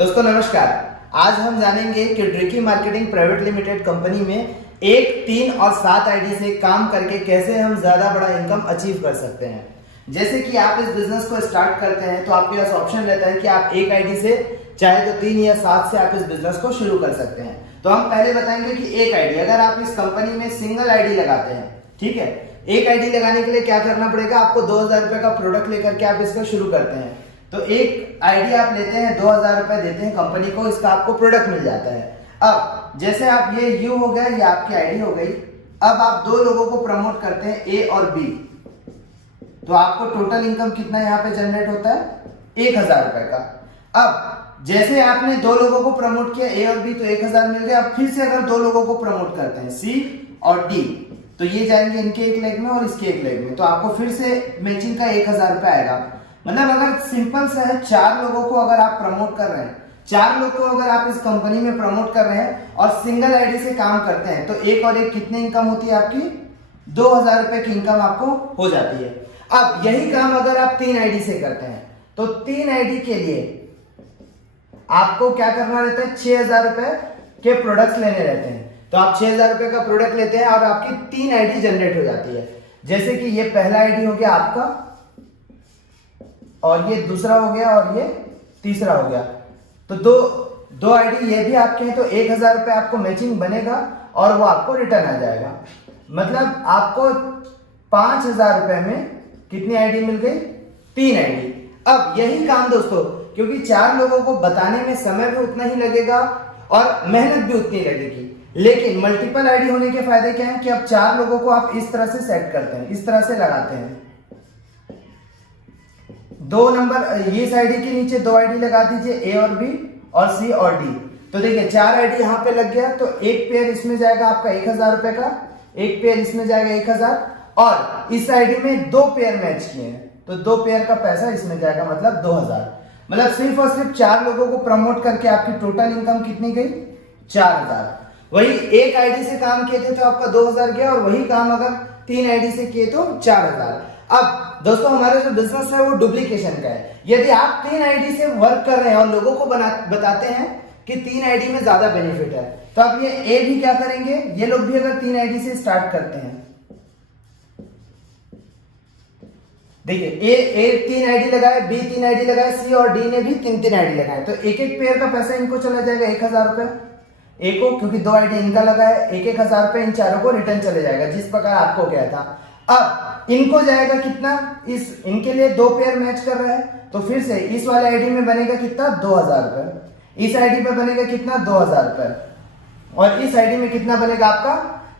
दोस्तों नमस्कार। आज हम जानेंगे कि ड्रिकी मार्केटिंग प्राइवेट लिमिटेड कंपनी में 1, 3 और 7 आईडी से काम करके कैसे हम ज्यादा बड़ा इनकम अचीव कर सकते हैं। जैसे कि आप इस बिजनेस को स्टार्ट करते हैं तो आपके पास ऑप्शन रहता है कि आप 1 आईडी से चाहे तो 3 या 7 से आप इस बिजनेस को शुरू कर सकते हैं। तो हम पहले बताएंगे कि 1 आईडी, अगर आप इस कंपनी में सिंगल आईडी लगाते हैं, ठीक है, 1 आईडी लगाने के लिए क्या करना पड़ेगा, आपको 2000 रुपए का प्रोडक्ट लेकर के आप इसको शुरू करते हैं। तो एक आईडी आप लेते हैं, 2000 रुपए देते हैं कंपनी को, इसका आपको प्रोडक्ट मिल जाता है। अब जैसे आप ये यू हो गया, ये आपकी आईडी हो गई। अब आप 2 लोगों को प्रमोट करते हैं, ए और बी, तो आपको टोटल इनकम कितना यहाँ पे जनरेट होता है, 1000 रुपए का। अब जैसे आपने 2 लोगों को प्रमोट किया, ए और बी, तो 1000 मिल गया। अब फिर से अगर 2 लोगों को प्रमोट करते हैं, सी और डी, तो ये जाएंगे इनके एक लेग में और इसके एक लेग में, तो आपको फिर से मैचिंग का 1000 रुपए आएगा। मतलब अगर सिंपल सा है, 4 लोगों को अगर आप प्रमोट कर रहे हैं, 4 लोग को अगर आप इस कंपनी में प्रमोट कर रहे हैं और सिंगल आईडी से काम करते हैं, तो एक और एक कितनी इनकम होती है आपकी, 2000 रुपए की इनकम आपको हो जाती है। अब यही काम अगर आप 3 आईडी से करते हैं, तो 3 आईडी के लिए आपको क्या करना रहता है, 6000 रुपए के प्रोडक्ट्स लेने रहते हैं। तो आप 6000 रुपए का प्रोडक्ट लेते हैं और आपकी 3 आईडी जनरेट हो जाती है। जैसे कि ये पहला आईडी हो गया आपका, और ये दूसरा हो गया, और ये तीसरा हो गया। तो दो आईडी ये भी आपके हैं, तो 1000 रुपए आपको मैचिंग बनेगा और वो आपको रिटर्न आ जाएगा। मतलब आपको 5000 रुपए में कितनी आईडी मिल गई, 3 आईडी। अब यही काम दोस्तों, क्योंकि 4 लोगों को बताने में समय भी उतना ही लगेगा और मेहनत भी उतनी लगेगी, लेकिन मल्टीपल आईडी होने के फायदे क्या हैं कि अब 4 लोगों को आप इस तरह से सेट करते हैं, इस तरह से लगाते हैं। 2 नंबर ये आईडी के नीचे 2 आईडी लगा दीजिए, ए और बी और सी और डी। तो देखिए 4 आईडी यहां पे लग गया, तो एक पेयर इसमें जाएगा आपका 1000 रुपए का, एक पेयर इसमें जाएगा 1000, और इस आईडी में 2 पेयर मैच किए हैं, तो 2 पेयर का पैसा इसमें जाएगा, मतलब 2000। मतलब सिर्फ और सिर्फ 4 लोगों को प्रमोट करके आपकी टोटल इनकम कितनी गई, 4000। वही एक आईडी से काम किए थे तो आपका 2000 गया, और वही काम अगर 3 आईडी से किए तो 4000। अब दोस्तों हमारा जो बिजनेस है वो डुप्लीकेशन का है। यदि आप 3 आईडी से वर्क कर रहे हैं और लोगों को बताते हैं कि 3 आईडी में ज्यादा बेनिफिट है, तो आप ये ए भी क्या करेंगे, ये लोग भी अगर 3 आईडी से स्टार्ट करते हैं, देखिए ए 3 आईडी लगाए, बी 3 आईडी लगाए, सी और डी ने भी 3 आईडी लगाए, तो एक एक पेयर का पैसा इनको चला जाएगा 1000 रुपए ए को, क्योंकि 2 आईडी इनका लगा है, 1000 रुपए इन चारों को रिटर्न चले जाएगा, जिस प्रकार आपको गया था। अब इनको जाएगा कितना, इस इनके लिए 2 पेयर मैच कर रहा है, तो फिर से इस वाले आईडी में बनेगा कितना, 2000 रुपए, इस आईडी पे बनेगा कितना, 2000 रुपए, और इस आईडी में कितना बनेगा आपका,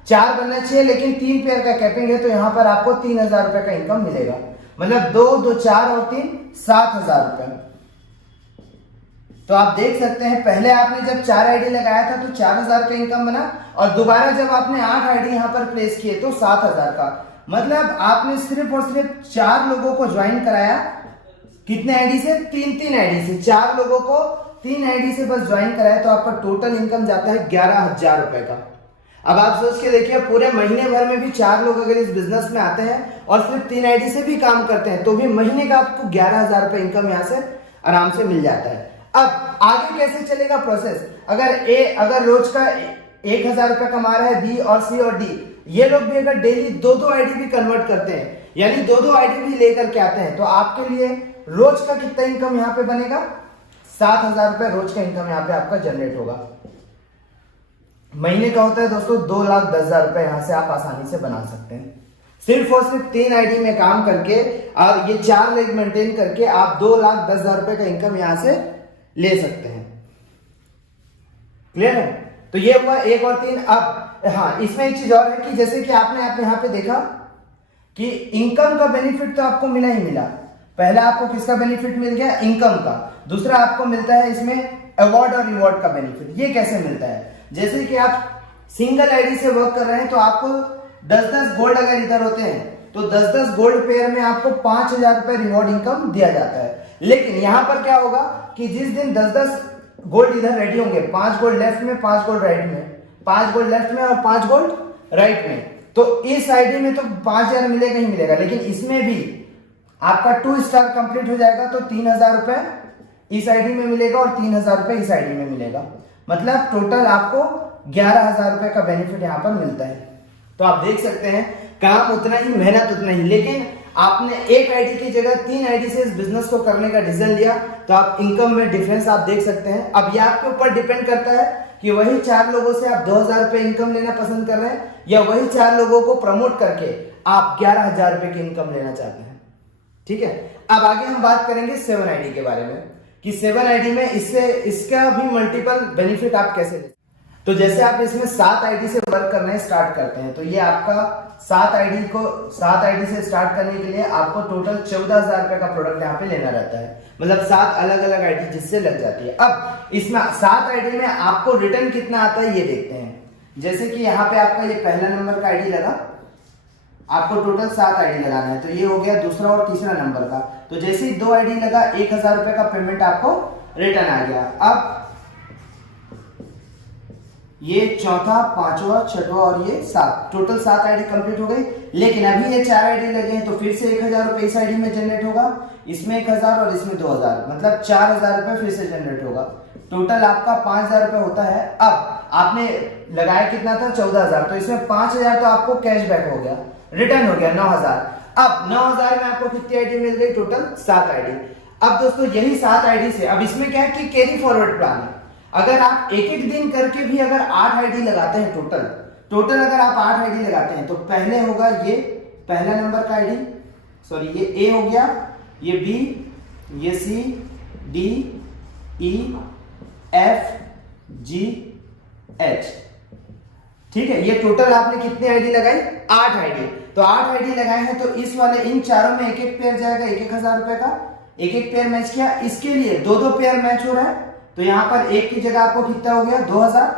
4 बनना चाहिए, लेकिन 3 पेयर का कैपिंग है, तो यहां पर आपको 3000 रुपए का इनकम मिलेगा। मतलब 2, 2, 4 और 3, 7000 रुपए। तो आप देख सकते हैं, पहले आपने जब 4 आईडी लगाया था तो 4000 का इनकम बना, और दोबारा जब आपने 8 आईडी यहां पर प्लेस किए तो 7000 का। मतलब आपने सिर्फ और सिर्फ 4 लोगों को ज्वाइन कराया, कितने आईडी से, 3 आईडी से, 4 लोगों को 3 आईडी से बस ज्वाइन कराया, तो आपका टोटल इनकम जाता है 11000 रुपए का। अब आप सोच के देखिए, पूरे महीने भर में भी 4 लोग अगर इस बिजनेस में आते हैं और सिर्फ 3 आईडी से भी काम करते हैं, तो भी महीने का आपको 11000 रुपए इनकम यहाँ से आराम से मिल जाता है। अब आगे कैसे चलेगा प्रोसेस, अगर रोज का 1000 रुपए कमा रहा है बी और सी और डी, ये लोग भी अगर डेली 2-2 आईडी भी कन्वर्ट करते हैं, यानी 2-2 आईडी भी लेकर के आते हैं, तो आपके लिए रोज का कितना इनकम यहाँ पे बनेगा, 7000 रुपए रोज का इनकम यहाँ पे आपका जनरेट होगा। महीने का होता है दोस्तों 2,10,000 रुपए, यहां से आप आसानी से बना सकते हैं। सिर्फ और सिर्फ 3 आईडी में काम करके और ये 4 लेग मेंटेन करके आप 2,10,000 रुपए का इनकम यहां से ले सकते हैं। क्लियर है? तो ये हुआ 1 और 3। अब हाँ, इसमें एक चीज और है कि जैसे कि आपने यहाँ पे देखा कि इनकम का बेनिफिट तो आपको मिला ही मिला। पहला आपको किसका बेनिफिट मिल गया, इनकम का। दूसरा आपको मिलता है इसमें अवार्ड और रिवॉर्ड का बेनिफिट। ये कैसे मिलता है, जैसे कि आप सिंगल आईडी से वर्क कर रहे हैं, तो आपको 10-10 गोल्ड अगर इधर होते हैं, तो 10-10 गोल्ड पेयर में आपको 5000 रुपए रिवॉर्ड इनकम दिया जाता है। लेकिन यहां पर क्या होगा कि जिस दिन 10-10 गोल्ड इधर रेडी होंगे, 5 गोल्ड लेफ्ट में, 5 गोल्ड राइट में, 5 गोल्ड लेफ्ट में और 5 गोल्ड राइट में, तो इस आईडी में तो 5000 मिलेगा ही मिलेगा, लेकिन इसमें भी आपका 2 स्टार कंप्लीट हो जाएगा, तो 3000 रुपए इस आईडी में मिलेगा और 3000 रुपए इस आईडी में मिलेगा। मतलब टोटल आपको 11000 रुपए का बेनिफिट यहाँ पर मिलता है। तो आप देख सकते हैं काम उतना ही, मेहनत उतना ही, लेकिन आपने एक आईडी की जगह 3 आईडी से इस बिजनेस को करने का डिसीजन लिया तो आप इनकम में डिफरेंस आप देख सकते हैं। अब ये आपके ऊपर डिपेंड करता है कि वही 4 लोगों से आप 2000 रुपए इनकम लेना पसंद कर रहे हैं या वही 4 लोगों को प्रमोट करके आप 11000 रुपए की इनकम लेना चाहते हैं। ठीक है, अब आगे हम बात करेंगे 7 आईडी के बारे में कि 7 आईडी में इसका भी मल्टीपल बेनिफिट आप कैसे ले। तो जैसे आप इसमें 7 आईडी से वर्क करना स्टार्ट करते हैं तो ये आपका 7 आईडी से स्टार्ट करने के लिए आपको टोटल 14000 रुपए का प्रोडक्ट यहाँ पे लेना रहता है। मतलब 7 अलग अलग आईडी जिससे लग जाती है। अब इसमें 7 आईडी में आपको रिटर्न कितना आता है ये देखते हैं। जैसे कि यहाँ पे आपका ये पहला नंबर का आईडी लगा, आपको टोटल 7 आईडी लगाना है, तो ये हो गया दूसरा और तीसरा नंबर का। तो जैसे ही 2 आईडी लगा 1000 रुपए का पेमेंट आपको रिटर्न आ गया। अब ये चौथा, पांचवा, छठवा और ये 7, टोटल 7 आईडी कंप्लीट हो गई। लेकिन अभी ये 4 आईडी लगे हैं तो फिर से 1000 रुपए इस आईडी में जनरेट होगा, इसमें 1000 और इसमें 2000, मतलब 4000 रुपए फिर से जनरेट होगा। टोटल आपका 5000 रुपए होता है। अब आपने लगाया कितना था 14000, तो इसमें 5000 तो आपको कैशबैक हो गया, रिटर्न हो गया 9000। अब 9000 में आपको कितनी आईडी मिल गई, टोटल 7 आईडी। अब दोस्तों यही 7 आईडी से, अब इसमें क्या है कि कैरी फॉरवर्ड प्लान है। अगर आप एक दिन करके भी अगर 8 आईडी लगाते हैं टोटल अगर आप 8 आईडी लगाते हैं तो पहले होगा ये पहला नंबर का आईडी, सॉरी ये ए हो गया, ये बी, ये सी, डी, ई, एफ, जी, एच। ठीक है, ये टोटल आपने कितनी आईडी लगाई, 8 आईडी। तो 8 आईडी लगाए हैं तो इस वाले इन चारों में एक पेयर जाएगा 1000 रुपए का, एक पेयर मैच किया। इसके लिए 2 पेयर मैच हो रहा है तो यहां पर एक की जगह आपको कितना हो गया 2000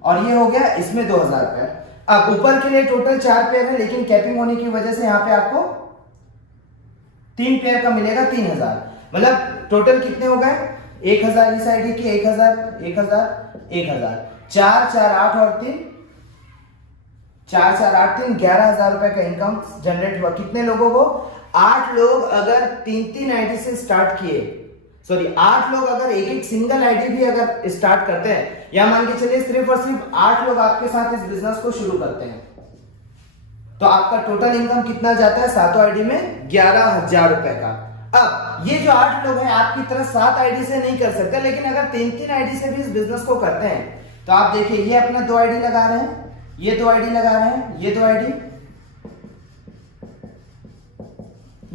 और ये हो गया इसमें 2000 रुपए। अब ऊपर के लिए टोटल 4 पेयर है लेकिन कैपिंग होने की वजह से यहां पे आपको 3 पेयर का मिलेगा 3000। मतलब टोटल कितने हो गए 1000 इस आईडी की, 1000 1000 1000, 4 4 8 और 3 4 4 8 3 11000 रुपए का इनकम जनरेट हुआ। कितने लोगों को, 8 लोग अगर 3 आईडी से स्टार्ट किए, सॉरी 8 लोग अगर एक सिंगल आईडी भी अगर स्टार्ट करते हैं, या मान के चलिए सिर्फ और सिर्फ 8 लोग आपके साथ इस बिजनेस को शुरू करते हैं तो आपका टोटल इनकम कितना जाता है 7 आईडी में 11000 रुपए का। अब ये जो 8 लोग हैं आपकी तरह 7 आईडी से नहीं कर सकते, लेकिन अगर 3 आईडी से भी इस बिजनेस को करते हैं तो आप देखिए ये अपना 2 आईडी लगा रहे हैं, ये 2 आईडी लगा रहे हैं, ये 2 आईडी,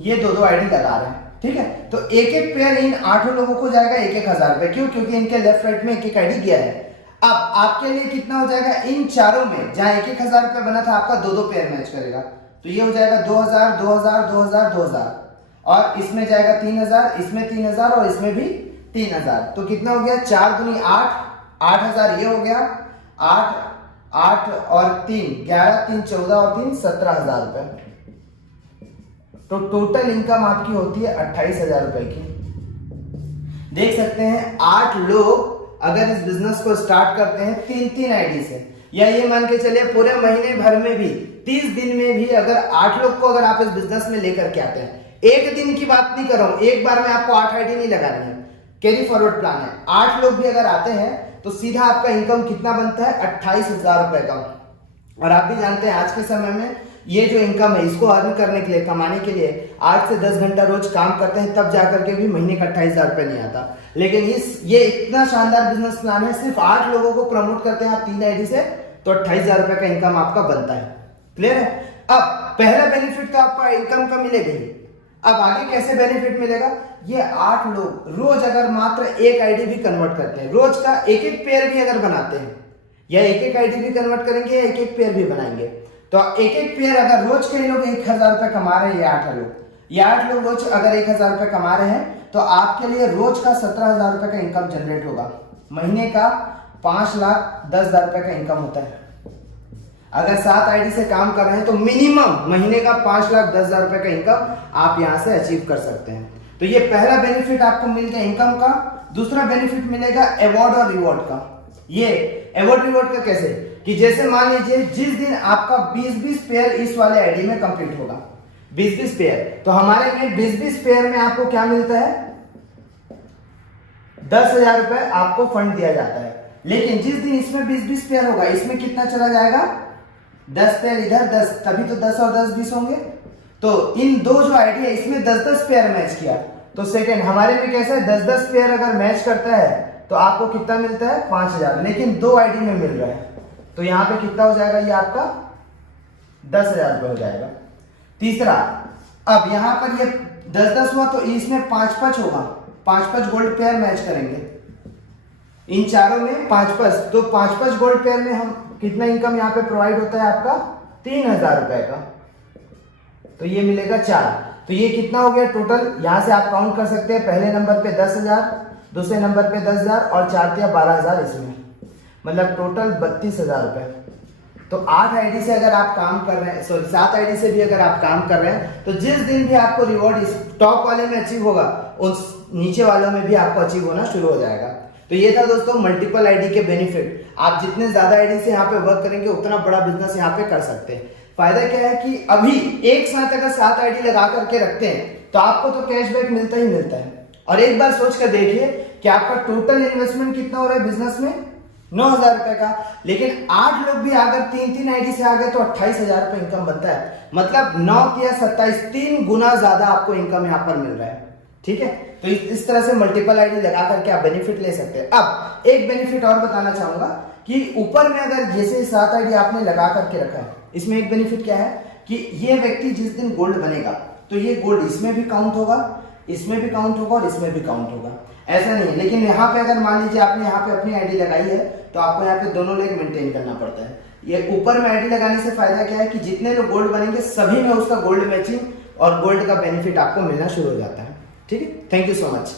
ये 2 आईडी लगा रहे हैं। ठीक है, तो एक पेयर इन 8 लोगों को जाएगा 1000 रुपए। क्यों, क्योंकि इनके लेफ्ट राइट में एक आईडी गया है। अब आपके लिए कितना हो जाएगा, इन चारों में जहां 1000 रुपए बना था आपका 2 पेयर मैच करेगा तो ये हो जाएगा 2000 2000 2000 2000 और इसमें जाएगा 3000, इसमें 3000 और इसमें भी 3000। तो कितना हो गया 4 दूनी 8, 8000 ये हो गया, 8 8 और 3 11, 3 14 और 3 17000 रुपए। तो टोटल इनकम आपकी होती है 28000 रुपए की। देख सकते हैं 8 लोग अगर इस बिजनेस को स्टार्ट करते हैं 3 आईडी से, या ये मान के चलिए पूरे महीने भर में भी 30 दिन में भी अगर 8 लोग को अगर आप इस बिजनेस में लेकर के आते हैं, एक दिन की बात नहीं कर रहा हूं, एक बार में आपको 8 आईडी नहीं लगानी है, कैरी फॉरवर्ड प्लान है। 8 लोग भी अगर आते हैं तो सीधा आपका इनकम कितना बनता है 28000 रुपए का। और आप भी जानते हैं आज के समय में ये जो इनकम है इसको अर्न करने के लिए, कमाने के लिए 8 से 10 घंटा रोज काम करते हैं तब जाकर के भी महीने का 28000 रुपए नहीं आता। लेकिन ये इतना शानदार बिजनेस प्लान है, सिर्फ 8 लोगों को प्रमोट करते हैं आप 3 आईडी से तो 28000 रुपए का इनकम आपका बनता है। क्लियर है। अब पहला बेनिफिट तो आपका इनकम का मिलेगा ही। अब आगे कैसे बेनिफिट मिलेगा, ये 8 लोग रोज अगर मात्र एक आईडी भी कन्वर्ट करते हैं, रोज का एक पेयर भी अगर बनाते हैं, या एक आईडी भी कन्वर्ट करेंगे या एक पेयर भी बनाएंगे, तो एक पेयर अगर रोज के लोग 1000 रुपए कमा रहे हैं, ये 8 लोग रोज अगर 1000 रुपए कमा रहे हैं तो आपके लिए रोज का 17000 रुपए का इनकम जनरेट होगा। महीने का 5,10,000 रुपए का इनकम होता है। अगर 7 आईडी से काम कर रहे हैं तो मिनिमम महीने का 5,10,000 रुपए का इनकम आप यहां से अचीव कर सकते हैं। तो ये पहला बेनिफिट आपको मिल गया इनकम का। दूसरा बेनिफिट मिलेगा अवार्ड और रिवॉर्ड का। ये अवार्ड रिवॉर्ड का कैसे, कि जैसे मान लीजिए जिस दिन आपका 20-20 पेयर इस वाले आईडी में कंप्लीट होगा, 20-20 पेयर, तो हमारे में 20-20 पेयर में आपको क्या मिलता है, 10,000 रुपए आपको फंड दिया जाता है। लेकिन जिस दिन इसमें 20-20 पेयर होगा, इसमें कितना चला जाएगा? 10 पेयर इधर 10, तभी तो 10 और 10 20 होंगे। तो इन दो जो आईडी है इसमें 10-10 पेयर मैच किया, तो सेकंड हमारे में कैसा है, 10-10 पेयर अगर मैच करता है तो आपको कितना मिलता है? 5,000। लेकिन दो आईडी में मिल रहा है, तो यहाँ पे कितना हो जाएगा? ये आपका 10,000 रुपये हो जाएगा। तीसरा, अब यहाँ पर ये 10-10 हुआ, तो इसमें 5-5 होगा, 5-5 गोल्ड पेयर मैच करेंगे इन चारों में 5-5, तो 5-5 गोल्ड पेयर में हम कितना इनकम यहाँ पे प्रोवाइड होता है आपका? 3,000 रुपए का, तो ये मिलेगा 4। तो ये कितना हो गया टोटल? यहाँ से आप काउंट कर सकते हैं, पहले नंबर पे 10,000, दूसरे नंबर पे 10,000 और 4 या 12,000 इसमें, मतलब टोटल 32,000 रुपए। तो 8 आईडी से अगर आप काम कर रहे हैं, सॉरी 7 आईडी से भी अगर आप काम कर रहे हैं, तो जिस दिन भी आपको रिवॉर्ड इस टॉप वाले में अचीव होगा, उस नीचे वालों में भी आपको अचीव होना शुरू हो जाएगा। तो ये था दोस्तों मल्टीपल आईडी के बेनिफिट। आप जितने ज्यादा आईडी से यहाँ पे वर्क करेंगे उतना बड़ा बिजनेस यहाँ पे कर सकते हैं। फायदा क्या है कि अभी एक साथ अगर 7 आईडी लगा करके रखते हैं तो आपको तो कैशबैक मिलता ही मिलता है। और एक बार सोच कर देखिए कि आपका टोटल इन्वेस्टमेंट कितना हो रहा है बिजनेस में? 9,000 रुपए का। लेकिन 8 लोग भी अगर 3-3 आईडी से आ गए तो 28,000 रुपए इनकम बनता है। मतलब 9 या 27, 3 गुना ज्यादा आपको इनकम यहाँ पर मिल रहा है। ठीक है, तो इस तरह से मल्टीपल आईडी लगा करके आप बेनिफिट ले सकते हैं। अब एक बेनिफिट और बताना चाहूंगा कि ऊपर में अगर जैसे 7 आईडी आपने लगा करके रखा है, इसमें एक बेनिफिट क्या है कि ये व्यक्ति जिस दिन गोल्ड बनेगा तो ये गोल्ड इसमें भी काउंट होगा, इसमें भी काउंट होगा और इसमें भी काउंट होगा। ऐसा नहीं है, लेकिन यहाँ पे अगर मान लीजिए आपने यहाँ पे अपनी आईडी लगाई है तो आपको यहाँ पे दोनों लेग मेंटेन करना पड़ता है। ये ऊपर में आईडी लगाने से फायदा क्या है कि जितने लोग गोल्ड बनेंगे सभी में उसका गोल्ड मैचिंग और गोल्ड का बेनिफिट आपको मिलना शुरू हो जाता है। ठीक है, थैंक यू सो मच।